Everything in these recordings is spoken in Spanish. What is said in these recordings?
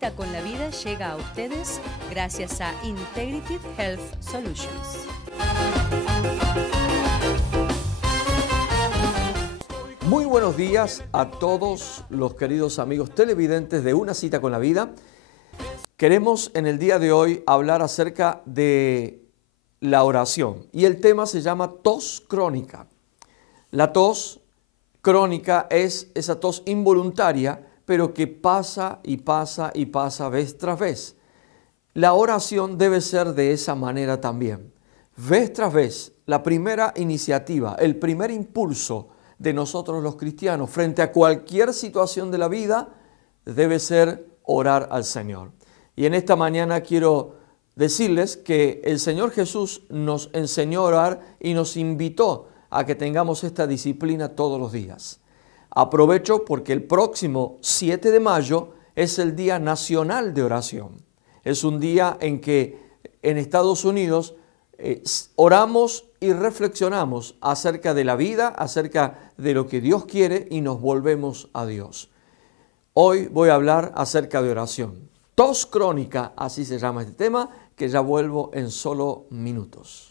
Cita con la Vida llega a ustedes gracias a Integrative Health Solutions. Muy buenos días a todos los queridos amigos televidentes de Una Cita con la Vida. Queremos en el día de hoy hablar acerca de la oración y el tema se llama tos crónica. La tos crónica es esa tos involuntaria, pero que pasa y pasa y pasa vez tras vez. La oración debe ser de esa manera también. Vez tras vez, la primera iniciativa, el primer impulso de nosotros los cristianos frente a cualquier situación de la vida debe ser orar al Señor. Y en esta mañana quiero decirles que el Señor Jesús nos enseñó a orar y nos invitó a que tengamos esta disciplina todos los días. Aprovecho porque el próximo 7 de mayo es el Día Nacional de Oración. Es un día en que en Estados Unidos oramos y reflexionamos acerca de la vida, acerca de lo que Dios quiere y nos volvemos a Dios. Hoy voy a hablar acerca de oración. Tos crónica, así se llama este tema, que ya vuelvo en solo minutos.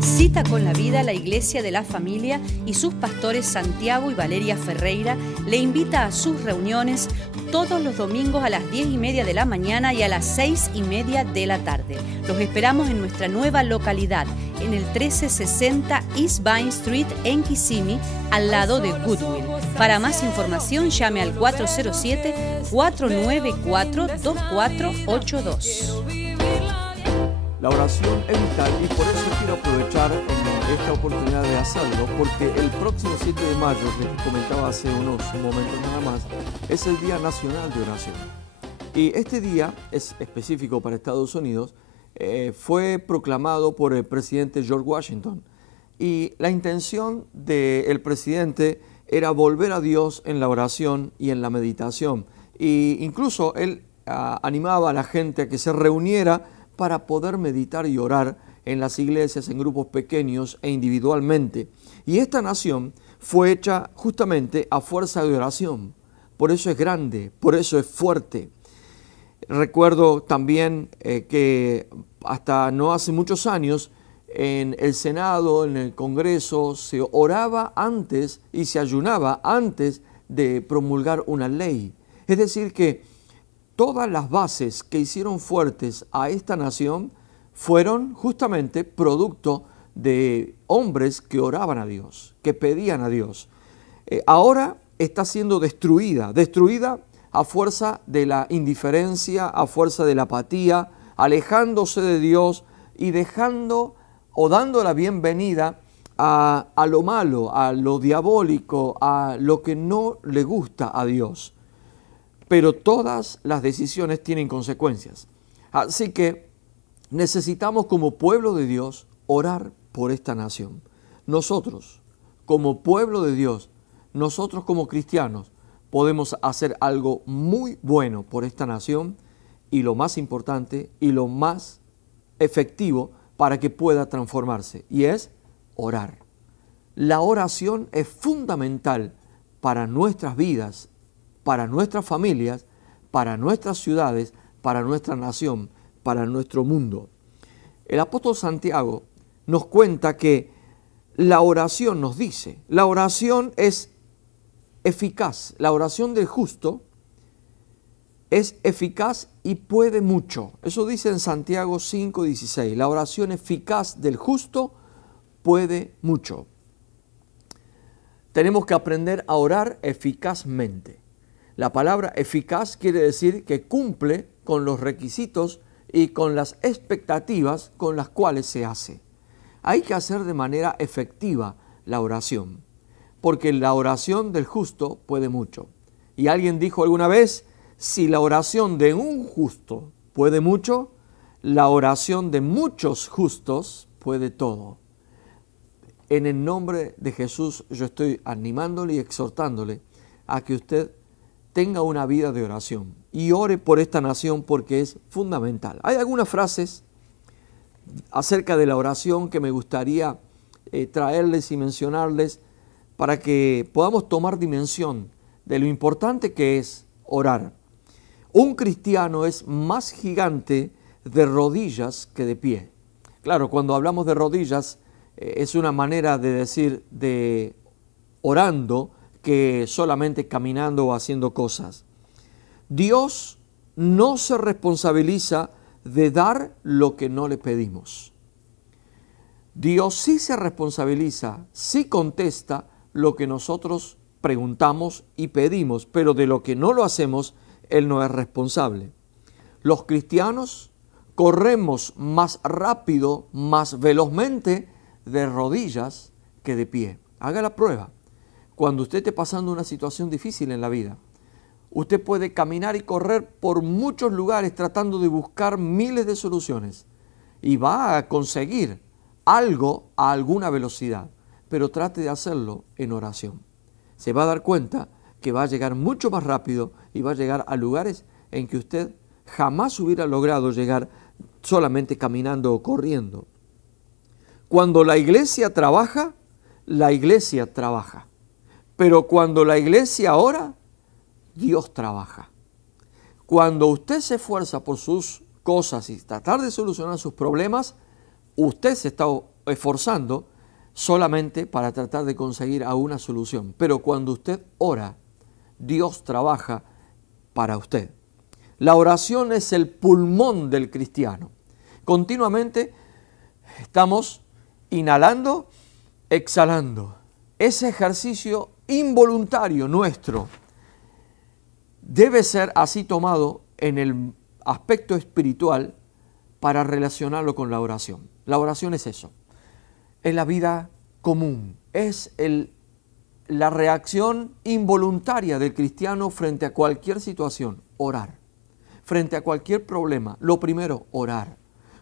Cita con la Vida, la Iglesia de la Familia y sus pastores Santiago y Valeria Ferreira le invita a sus reuniones todos los domingos a las 10:30 de la mañana y a las 6:30 de la tarde. Los esperamos en nuestra nueva localidad, en el 1360 East Vine Street en Kissimmee, al lado de Goodwill. Para más información llame al 407-494-2482. La oración es vital y por eso quiero aprovechar esta oportunidad de hacerlo, porque el próximo 7 de mayo, les comentaba hace unos momentos nada más, es el Día Nacional de Oración. Y este día es específico para Estados Unidos, fue proclamado por el presidente George Washington. Y la intención del presidente era volver a Dios en la oración y en la meditación. E incluso él animaba a la gente a que se reuniera para poder meditar y orar en las iglesias, en grupos pequeños e individualmente. Y esta nación fue hecha justamente a fuerza de oración. Por eso es grande, por eso es fuerte. Recuerdo también que hasta no hace muchos años en el Senado, en el Congreso, se oraba antes y se ayunaba antes de promulgar una ley. Es decir que todas las bases que hicieron fuertes a esta nación fueron justamente producto de hombres que oraban a Dios, que pedían a Dios. Ahora está siendo destruida a fuerza de la indiferencia, a fuerza de la apatía, alejándose de Dios y dejando o dando la bienvenida a lo malo, a lo diabólico, a lo que no le gusta a Dios. Pero todas las decisiones tienen consecuencias. Así que necesitamos como pueblo de Dios orar por esta nación. Nosotros, como pueblo de Dios, nosotros como cristianos, podemos hacer algo muy bueno por esta nación y lo más importante y lo más efectivo para que pueda transformarse, y es orar. La oración es fundamental para nuestras vidas, para nuestras familias, para nuestras ciudades, para nuestra nación, para nuestro mundo. El apóstol Santiago nos cuenta que la oración nos dice, la oración es eficaz, la oración del justo es eficaz y puede mucho. Eso dice en Santiago 5:16, la oración eficaz del justo puede mucho. Tenemos que aprender a orar eficazmente. La palabra eficaz quiere decir que cumple con los requisitos y con las expectativas con las cuales se hace. Hay que hacer de manera efectiva la oración, porque la oración del justo puede mucho. Y alguien dijo alguna vez, si la oración de un justo puede mucho, la oración de muchos justos puede todo. En el nombre de Jesús yo estoy animándole y exhortándole a que usted tenga una vida de oración y ore por esta nación porque es fundamental. Hay algunas frases acerca de la oración que me gustaría traerles y mencionarles para que podamos tomar dimensión de lo importante que es orar. Un cristiano es más gigante de rodillas que de pie. Claro, cuando hablamos de rodillas, es una manera de decir de orando que solamente caminando o haciendo cosas. Dios no se responsabiliza de dar lo que no le pedimos. Dios sí se responsabiliza, sí contesta lo que nosotros preguntamos y pedimos, pero de lo que no lo hacemos, Él no es responsable. Los cristianos corremos más rápido, más velozmente de rodillas que de pie. Haga la prueba. Cuando usted esté pasando una situación difícil en la vida, usted puede caminar y correr por muchos lugares tratando de buscar miles de soluciones y va a conseguir algo a alguna velocidad, pero trate de hacerlo en oración. Se va a dar cuenta que va a llegar mucho más rápido y va a llegar a lugares en que usted jamás hubiera logrado llegar solamente caminando o corriendo. Cuando la iglesia trabaja, pero cuando la iglesia ora, Dios trabaja. Cuando usted se esfuerza por sus cosas y tratar de solucionar sus problemas, usted se está esforzando solamente para tratar de conseguir una solución. Pero cuando usted ora, Dios trabaja para usted. La oración es el pulmón del cristiano. Continuamente estamos inhalando, exhalando. Ese ejercicio involuntario nuestro debe ser así tomado en el aspecto espiritual para relacionarlo con la oración. La oración es eso, es la vida común, es la reacción involuntaria del cristiano frente a cualquier situación, orar. Frente a cualquier problema, lo primero, orar.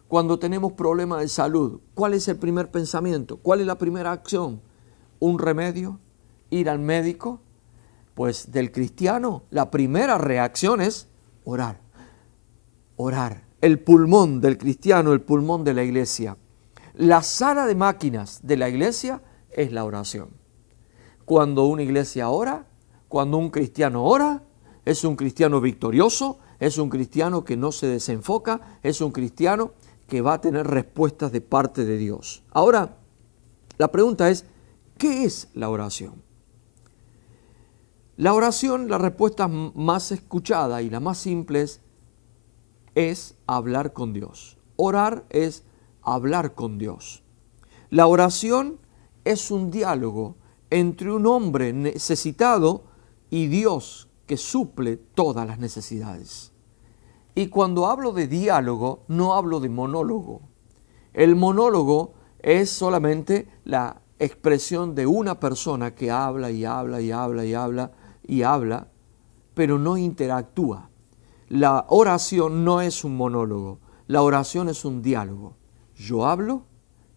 Cuando tenemos problemas de salud, ¿cuál es el primer pensamiento? ¿Cuál es la primera acción? ¿Un remedio? ¿Ir al médico? Pues del cristiano, la primera reacción es orar. Orar. El pulmón del cristiano, el pulmón de la iglesia. La sala de máquinas de la iglesia es la oración. Cuando una iglesia ora, cuando un cristiano ora, es un cristiano victorioso, es un cristiano que no se desenfoca, es un cristiano que va a tener respuestas de parte de Dios. Ahora, la pregunta es, ¿qué es la oración? La oración, la respuesta más escuchada y la más simple es hablar con Dios. Orar es hablar con Dios. La oración es un diálogo entre un hombre necesitado y Dios que suple todas las necesidades. Y cuando hablo de diálogo, no hablo de monólogo. El monólogo es solamente la expresión de una persona que habla y habla y habla y habla y habla, pero no interactúa. La oración no es un monólogo, la oración es un diálogo. Yo hablo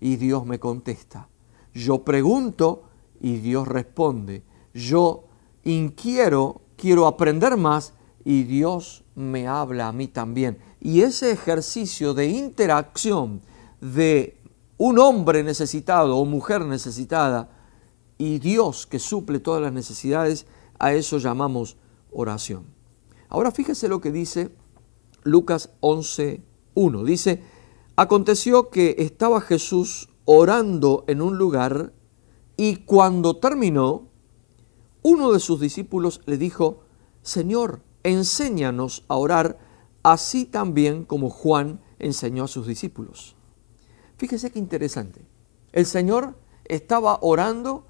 y Dios me contesta. Yo pregunto y Dios responde. Yo inquiero, quiero aprender más y Dios me habla a mí también. Y ese ejercicio de interacción de un hombre necesitado o mujer necesitada y Dios que suple todas las necesidades, a eso llamamos oración. Ahora fíjese lo que dice Lucas 11:1. Dice, aconteció que estaba Jesús orando en un lugar y cuando terminó, uno de sus discípulos le dijo, Señor, enséñanos a orar así también como Juan enseñó a sus discípulos. Fíjese qué interesante. El Señor estaba orando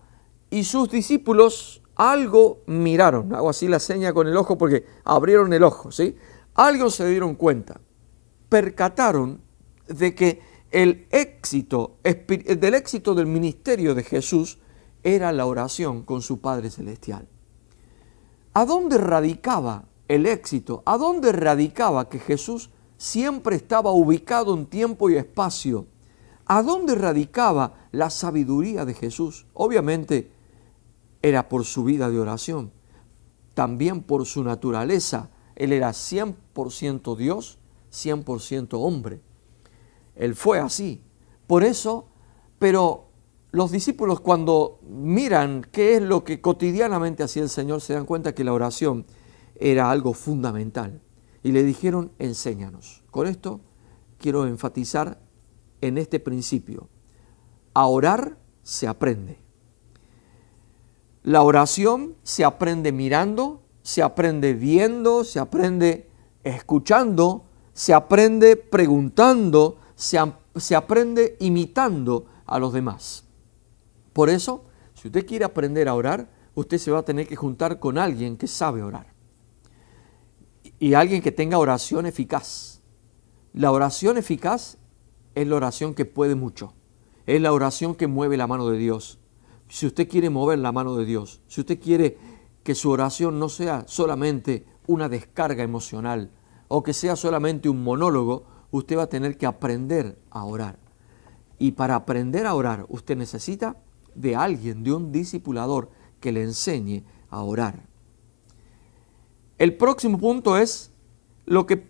y sus discípulos algo miraron. Hago así la seña con el ojo porque abrieron el ojo, ¿sí? Algo se dieron cuenta. Percataron de que el éxito del ministerio de Jesús era la oración con su Padre Celestial. ¿A dónde radicaba el éxito? ¿A dónde radicaba que Jesús siempre estaba ubicado en tiempo y espacio? ¿A dónde radicaba la sabiduría de Jesús? Obviamente era por su vida de oración, también por su naturaleza. Él era 100% Dios, 100% hombre. Él fue así. Por eso, pero los discípulos, cuando miran qué es lo que cotidianamente hacía el Señor, se dan cuenta que la oración era algo fundamental. Y le dijeron, enséñanos. Con esto quiero enfatizar en este principio. A orar se aprende. La oración se aprende mirando, se aprende viendo, se aprende escuchando, se aprende preguntando, se aprende imitando a los demás. Por eso, si usted quiere aprender a orar, usted se va a tener que juntar con alguien que sabe orar. Y alguien que tenga oración eficaz. La oración eficaz es la oración que puede mucho. Es la oración que mueve la mano de Dios. Si usted quiere mover la mano de Dios, si usted quiere que su oración no sea solamente una descarga emocional o que sea solamente un monólogo, usted va a tener que aprender a orar. Y para aprender a orar, usted necesita de alguien, de un discipulador que le enseñe a orar. El próximo punto es lo que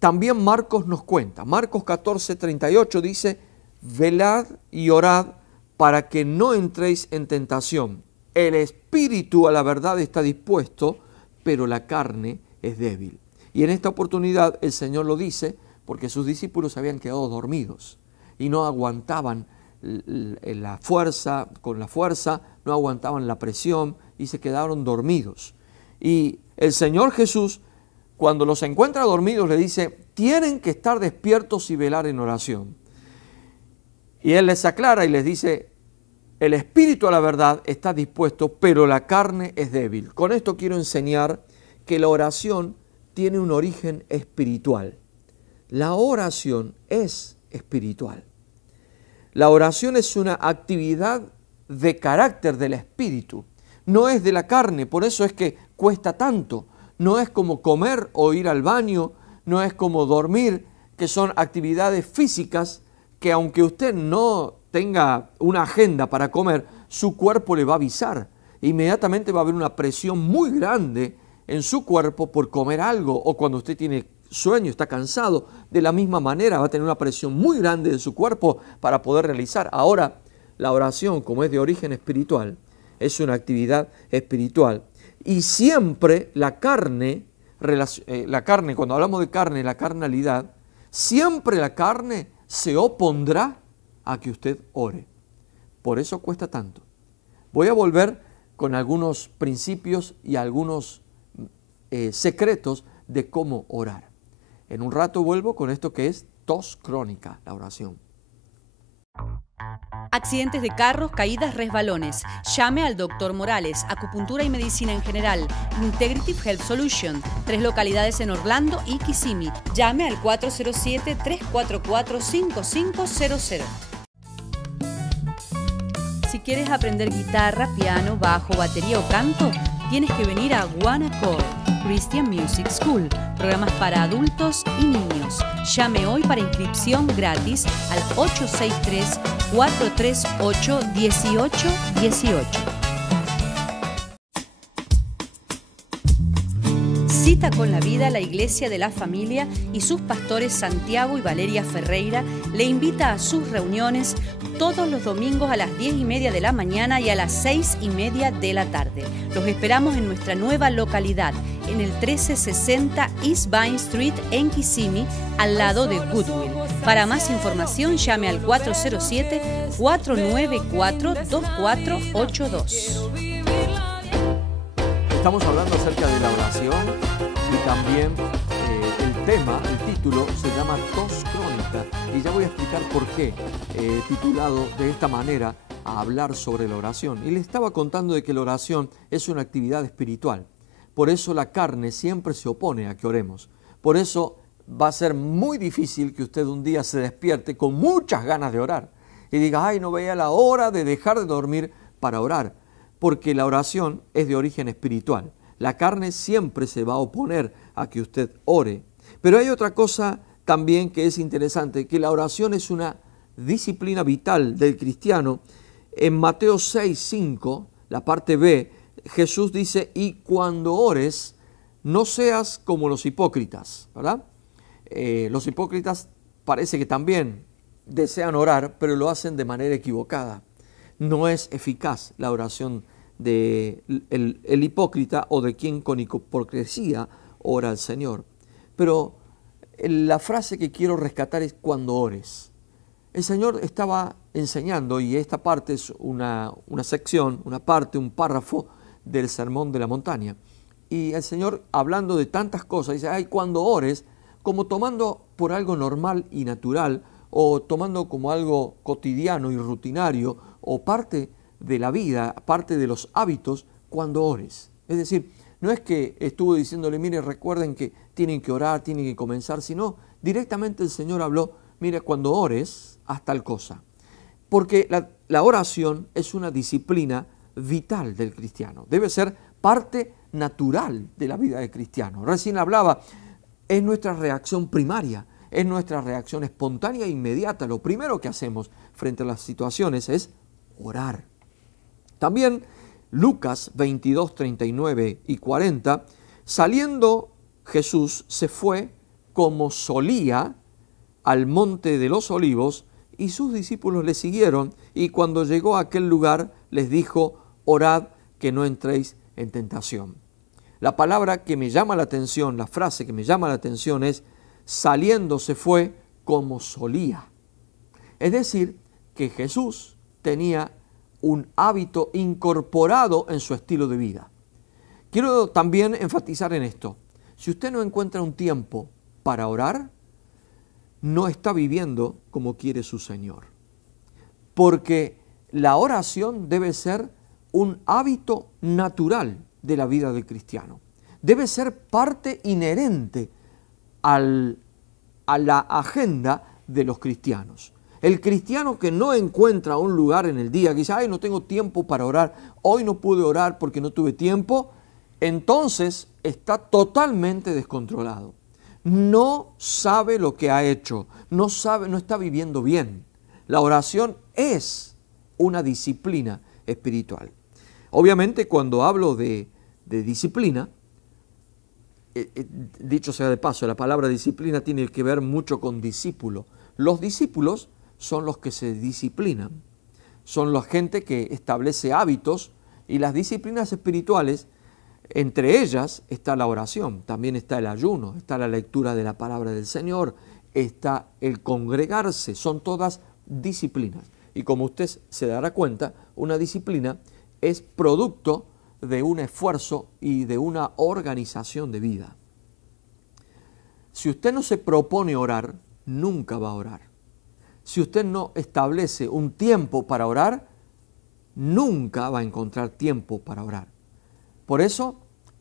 también Marcos nos cuenta. Marcos 14:38 dice, velad y orad para que no entréis en tentación. El espíritu a la verdad está dispuesto, pero la carne es débil. Y en esta oportunidad el Señor lo dice porque sus discípulos habían quedado dormidos y no aguantaban la fuerza, no aguantaban la presión y se quedaron dormidos. Y el Señor Jesús, cuando los encuentra dormidos, le dice, tienen que estar despiertos y velar en oración. Y Él les aclara y les dice, el espíritu a la verdad está dispuesto, pero la carne es débil. Con esto quiero enseñar que la oración tiene un origen espiritual. La oración es espiritual. La oración es una actividad de carácter del espíritu, no es de la carne, por eso es que cuesta tanto. No es como comer o ir al baño, no es como dormir, que son actividades físicas que aunque usted no tenga una agenda para comer, su cuerpo le va a avisar. Inmediatamente va a haber una presión muy grande en su cuerpo por comer algo, o cuando usted tiene sueño, está cansado, de la misma manera va a tener una presión muy grande de su cuerpo para poder realizar. Ahora, la oración, como es de origen espiritual, es una actividad espiritual. Y siempre la carne, cuando hablamos de carne, la carnalidad, siempre la carne se opondrá a que usted ore. Por eso cuesta tanto. Voy a volver con algunos principios y algunos secretos de cómo orar. En un rato vuelvo con esto que es tos crónica, la oración. Accidentes de carros, caídas, resbalones. Llame al Dr. Morales, acupuntura y medicina en general. Integrative Health Solution, 3 localidades en Orlando y Kissimmee. Llame al 407-344-5500. Si quieres aprender guitarra, piano, bajo, batería o canto, tienes que venir a One Accord Christian Music School, programas para adultos y niños. Llame hoy para inscripción gratis al 863-438-1818. Cita con la Vida, la Iglesia de la Familia y sus pastores Santiago y Valeria Ferreira le invita a sus reuniones todos los domingos a las 10:30 de la mañana y a las 6:30 de la tarde. Los esperamos en nuestra nueva localidad, en el 1360 East Vine Street en Kissimmee, al lado de Goodwill. Para más información llame al 407-494-2482. Estamos hablando acerca de la oración y también el título se llama tos crónica, y ya voy a explicar por qué titulado de esta manera a hablar sobre la oración. Y le estaba contando de que la oración es una actividad espiritual, por eso la carne siempre se opone a que oremos. Por eso va a ser muy difícil que usted un día se despierte con muchas ganas de orar y diga, ay, no veía la hora de dejar de dormir para orar, porque la oración es de origen espiritual. La carne siempre se va a oponer a que usted ore. Pero hay otra cosa también que es interesante, que la oración es una disciplina vital del cristiano. En Mateo 6:5, la parte B, Jesús dice, y cuando ores, no seas como los hipócritas, ¿verdad? Los hipócritas parece que también desean orar, pero lo hacen de manera equivocada. no es eficaz la oración del el hipócrita o de quien con hipocresía ora al Señor. Pero la frase que quiero rescatar es cuando ores. El Señor estaba enseñando, y esta parte es una sección, una parte, un párrafo del Sermón de la Montaña. Y el Señor, hablando de tantas cosas, dice, ay, cuando ores, como tomando por algo normal y natural, o tomando como algo cotidiano y rutinario, o parte de la vida, parte de los hábitos, cuando ores. Es decir, no es que estuvo diciéndole, mire, recuerden que tienen que orar, tienen que comenzar, sino directamente el Señor habló, mire, cuando ores, haz tal cosa. Porque la oración es una disciplina vital del cristiano. Debe ser parte natural de la vida del cristiano. Recién hablaba, es nuestra reacción primaria, es nuestra reacción espontánea e inmediata. Lo primero que hacemos frente a las situaciones es orar. También Lucas 22, 39 y 40, saliendo Jesús se fue como solía al monte de los olivos y sus discípulos le siguieron, y cuando llegó a aquel lugar les dijo, orad que no entréis en tentación. La palabra que me llama la atención, la frase que me llama la atención es saliendo se fue como solía. Es decir, que Jesús tenía un hábito incorporado en su estilo de vida. Quiero también enfatizar en esto. Si usted no encuentra un tiempo para orar, no está viviendo como quiere su Señor. Porque la oración debe ser un hábito natural de la vida del cristiano. Debe ser parte inherente a la agenda de los cristianos. El cristiano que no encuentra un lugar en el día, que dice, ay, no tengo tiempo para orar, hoy no pude orar porque no tuve tiempo, entonces está totalmente descontrolado. No sabe lo que ha hecho, no está viviendo bien. La oración es una disciplina espiritual. Obviamente, cuando hablo de disciplina, dicho sea de paso, la palabra disciplina tiene que ver mucho con discípulo. Los discípulos son los que se disciplinan, son la gente que establece hábitos, y las disciplinas espirituales, entre ellas está la oración, también está el ayuno, está la lectura de la palabra del Señor, está el congregarse, son todas disciplinas. Y como usted se dará cuenta, una disciplina es producto de un esfuerzo y de una organización de vida. Si usted no se propone orar, nunca va a orar. Si usted no establece un tiempo para orar, nunca va a encontrar tiempo para orar. Por eso,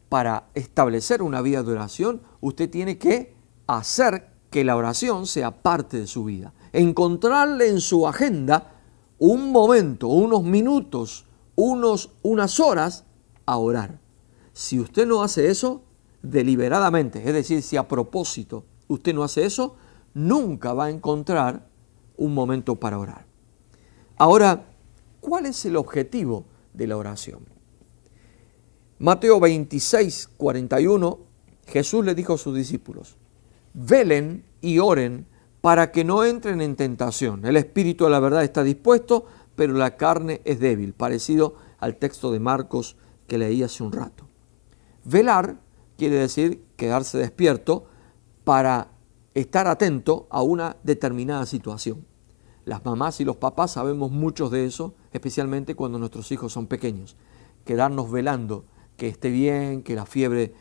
para establecer una vida de oración, usted tiene que hacer que la oración sea parte de su vida. Encontrarle en su agenda un momento, unos minutos, unas horas a orar. Si usted no hace eso deliberadamente, es decir, si a propósito usted no hace eso, nunca va a encontrar un momento para orar. Ahora, ¿cuál es el objetivo de la oración? Mateo 26, 41, Jesús le dijo a sus discípulos, velen y oren para que no entren en tentación. El espíritu a la verdad está dispuesto, pero la carne es débil, parecido al texto de Marcos que leí hace un rato. Velar quiere decir quedarse despierto para estar atento a una determinada situación. Las mamás y los papás sabemos muchos de eso, especialmente cuando nuestros hijos son pequeños. Quedarnos velando que esté bien, que la fiebre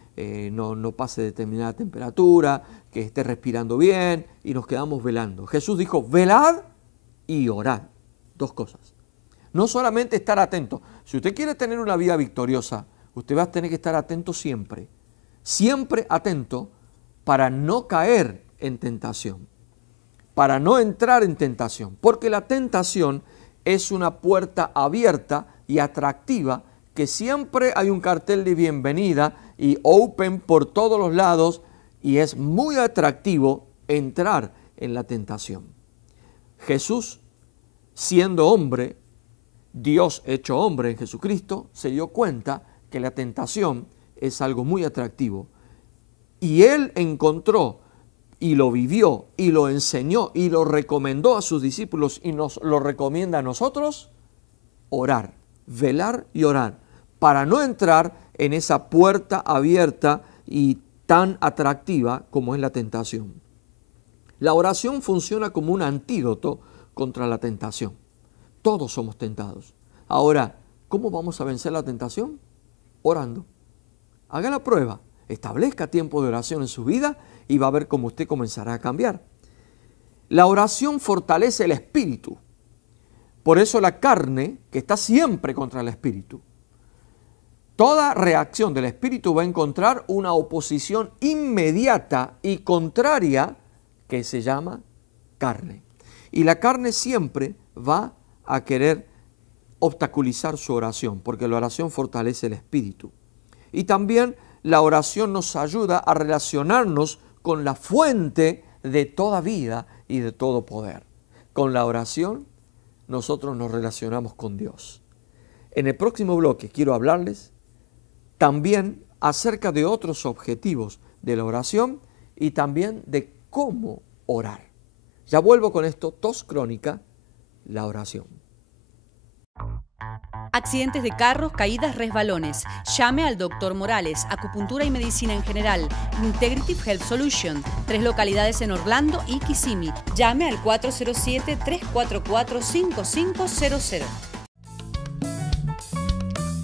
no pase determinada temperatura, que esté respirando bien, y nos quedamos velando. Jesús dijo, velad y orad. Dos cosas. No solamente estar atento. Si usted quiere tener una vida victoriosa, usted va a tener que estar atento siempre. Siempre atento para no caer en tentación. Para no entrar en tentación. Porque la tentación es una puerta abierta y atractiva que siempre hay un cartel de bienvenida y open por todos los lados, y es muy atractivo entrar en la tentación. Jesús, siendo hombre, Dios hecho hombre en Jesucristo, se dio cuenta que la tentación es algo muy atractivo. Y Él encontró y lo vivió y lo enseñó y lo recomendó a sus discípulos y nos lo recomienda a nosotros, orar, velar y orar, para no entrar en esa puerta abierta y tan atractiva como es la tentación. La oración funciona como un antídoto contra la tentación. Todos somos tentados. Ahora, ¿cómo vamos a vencer la tentación? Orando. Haga la prueba, establezca tiempo de oración en su vida y va a ver cómo usted comenzará a cambiar. La oración fortalece el espíritu. Por eso la carne, que está siempre contra el espíritu, toda reacción del espíritu va a encontrar una oposición inmediata y contraria que se llama carne. Y la carne siempre va a querer obstaculizar su oración, porque la oración fortalece el espíritu. Y también la oración nos ayuda a relacionarnos con la fuente de toda vida y de todo poder. Con la oración nosotros nos relacionamos con Dios. En el próximo bloque quiero hablarles también acerca de otros objetivos de la oración y también de cómo orar. Ya vuelvo con esto, tos crónica, la oración. Accidentes de carros, caídas, resbalones. Llame al Dr. Morales, acupuntura y medicina en general. Integrative Health Solution, 3 localidades en Orlando y Kissimmee. Llame al 407-344-5500.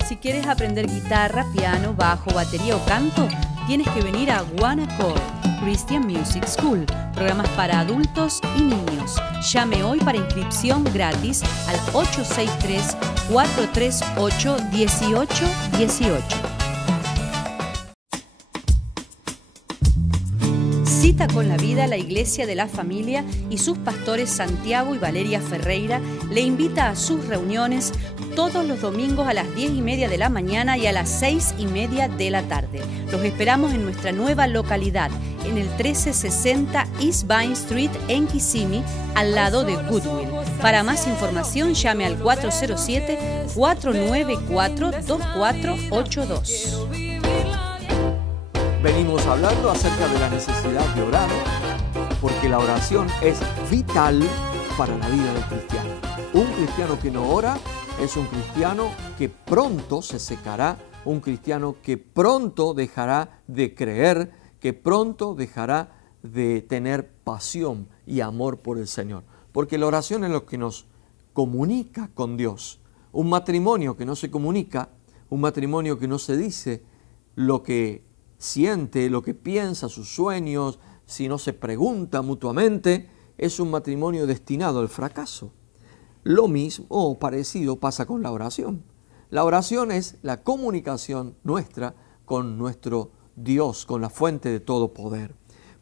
Si quieres aprender guitarra, piano, bajo, batería o canto, tienes que venir a One Accord Christian Music School, programas para adultos y niños. Llame hoy para inscripción gratis al 863-438-1818. Cita con la Vida, la Iglesia de la Familia y sus pastores Santiago y Valeria Ferreira le invita a sus reuniones todos los domingos a las 10:30 de la mañana y a las 6:30 de la tarde. Los esperamos en nuestra nueva localidad, en el 1360 East Vine Street en Kissimmee, al lado de Goodwill. Para más información llame al 407-494-2482. Venimos hablando acerca de la necesidad de orar, porque la oración es vital para la vida del cristiano. Un cristiano que no ora es un cristiano que pronto se secará, un cristiano que pronto dejará de creer, que pronto dejará de tener pasión y amor por el Señor. Porque la oración es lo que nos comunica con Dios. Un matrimonio que no se comunica, un matrimonio que no se dice lo que siente, lo que piensa, sus sueños, si no se pregunta mutuamente, es un matrimonio destinado al fracaso. Lo mismo o parecido pasa con la oración. La oración es la comunicación nuestra con nuestro Dios, con la fuente de todo poder.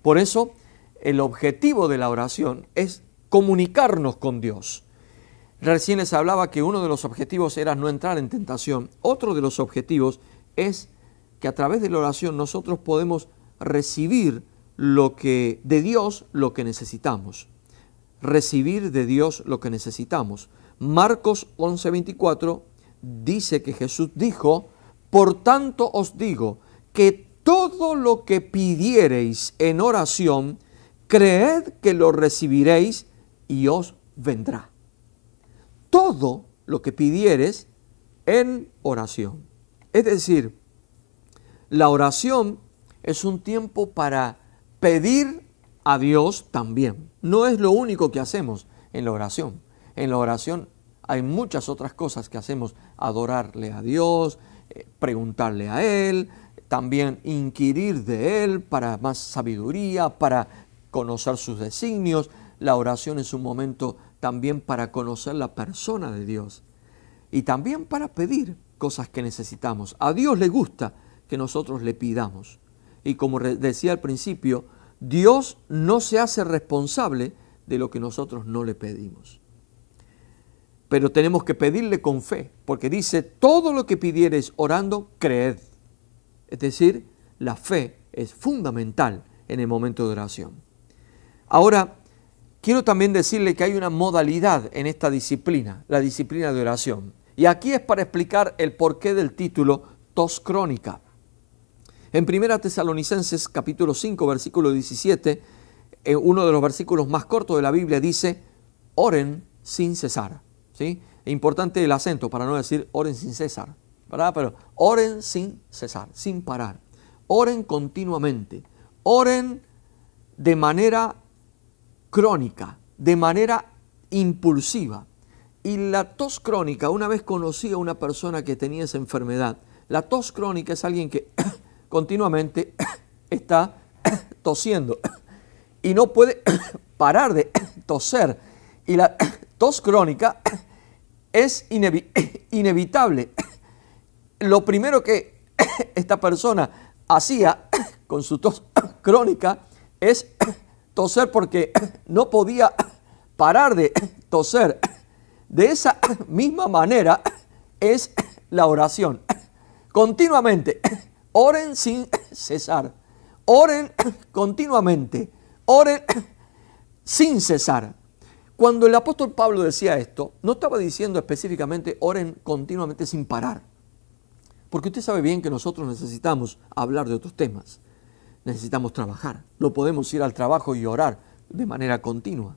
Por eso, el objetivo de la oración es comunicarnos con Dios. Recién les hablaba que uno de los objetivos era no entrar en tentación. Otro de los objetivos es que a través de la oración nosotros podemos recibir de Dios lo que necesitamos. Recibir de Dios lo que necesitamos. Marcos 11:24 dice que Jesús dijo: por tanto os digo que todo lo que pidiereis en oración, creed que lo recibiréis y os vendrá. Todo lo que pidieres en oración. Es decir, la oración es un tiempo para pedir a Dios también. No es lo único que hacemos en la oración. En la oración hay muchas otras cosas que hacemos: adorarle a Dios, preguntarle a Él, también inquirir de Él para más sabiduría, para conocer sus designios. La oración es un momento también para conocer la persona de Dios y también para pedir cosas que necesitamos. A Dios le gusta que nosotros le pidamos. Y como decía al principio, Dios no se hace responsable de lo que nosotros no le pedimos. Pero tenemos que pedirle con fe, porque dice: todo lo que pidiereis orando, creed. Es decir, la fe es fundamental en el momento de oración. Ahora, quiero también decirle que hay una modalidad en esta disciplina, la disciplina de oración. Y aquí es para explicar el porqué del título tos crónica. En 1 Tesalonicenses capítulo 5, versículo 17, uno de los versículos más cortos de la Biblia dice: oren sin cesar. ¿Sí? Importante el acento para no decir oren sin cesar, ¿verdad? Pero oren sin cesar, sin parar. Oren continuamente. Oren de manera crónica, de manera impulsiva. Y la tos crónica, una vez conocí a una persona que tenía esa enfermedad. La tos crónica es alguien que continuamente está tosiendo y no puede parar de toser. Y la tos crónica es inevitable. Lo primero que esta persona hacía con su tos crónica es toser porque no podía parar de toser. De esa misma manera es la oración. Continuamente, oren sin cesar. Oren continuamente. Oren sin cesar. Cuando el apóstol Pablo decía esto, no estaba diciendo específicamente oren continuamente sin parar. Porque usted sabe bien que nosotros necesitamos hablar de otros temas. Necesitamos trabajar. No podemos ir al trabajo y orar de manera continua,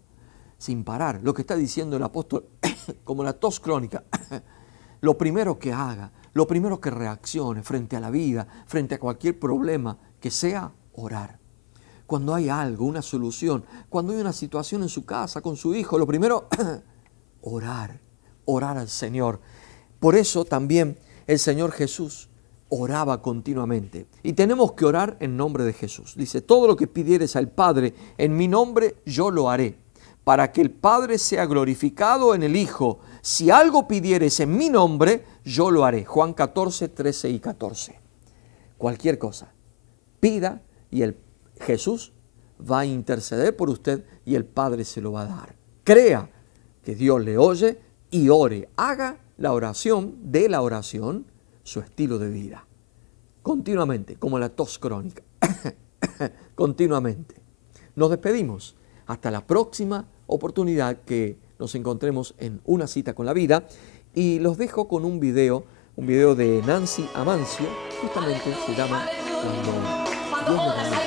sin parar. Lo que está diciendo el apóstol, como la tos crónica, lo primero que haga, lo primero que reaccione frente a la vida, frente a cualquier problema, que sea orar. Cuando hay algo, una solución, cuando hay una situación en su casa, con su hijo, lo primero, orar al Señor. Por eso también el Señor Jesús oraba continuamente. Y tenemos que orar en nombre de Jesús. Dice, todo lo que pidieres al Padre en mi nombre, yo lo haré, para que el Padre sea glorificado en el Hijo. Si algo pidieres en mi nombre, yo lo haré. Juan 14, 13 y 14. Cualquier cosa, pida y Jesús va a interceder por usted y el Padre se lo va a dar. Crea que Dios le oye y ore. Haga la oración de la oración su estilo de vida. Continuamente, como la tos crónica. Continuamente. Nos despedimos. Hasta la próxima oportunidad que nos encontremos en Una Cita con la Vida. Y los dejo con un video de Nancy Amancio. Justamente se llama Cuando Dios me da.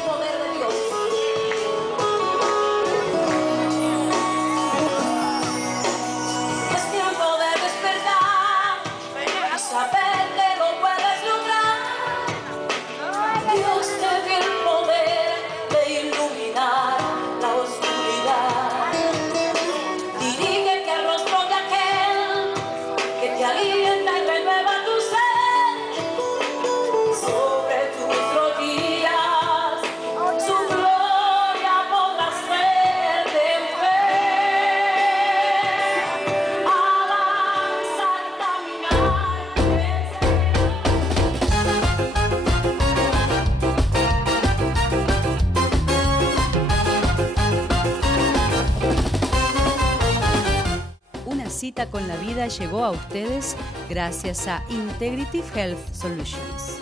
Cita con la Vida llegó a ustedes gracias a Integrative Health Solutions.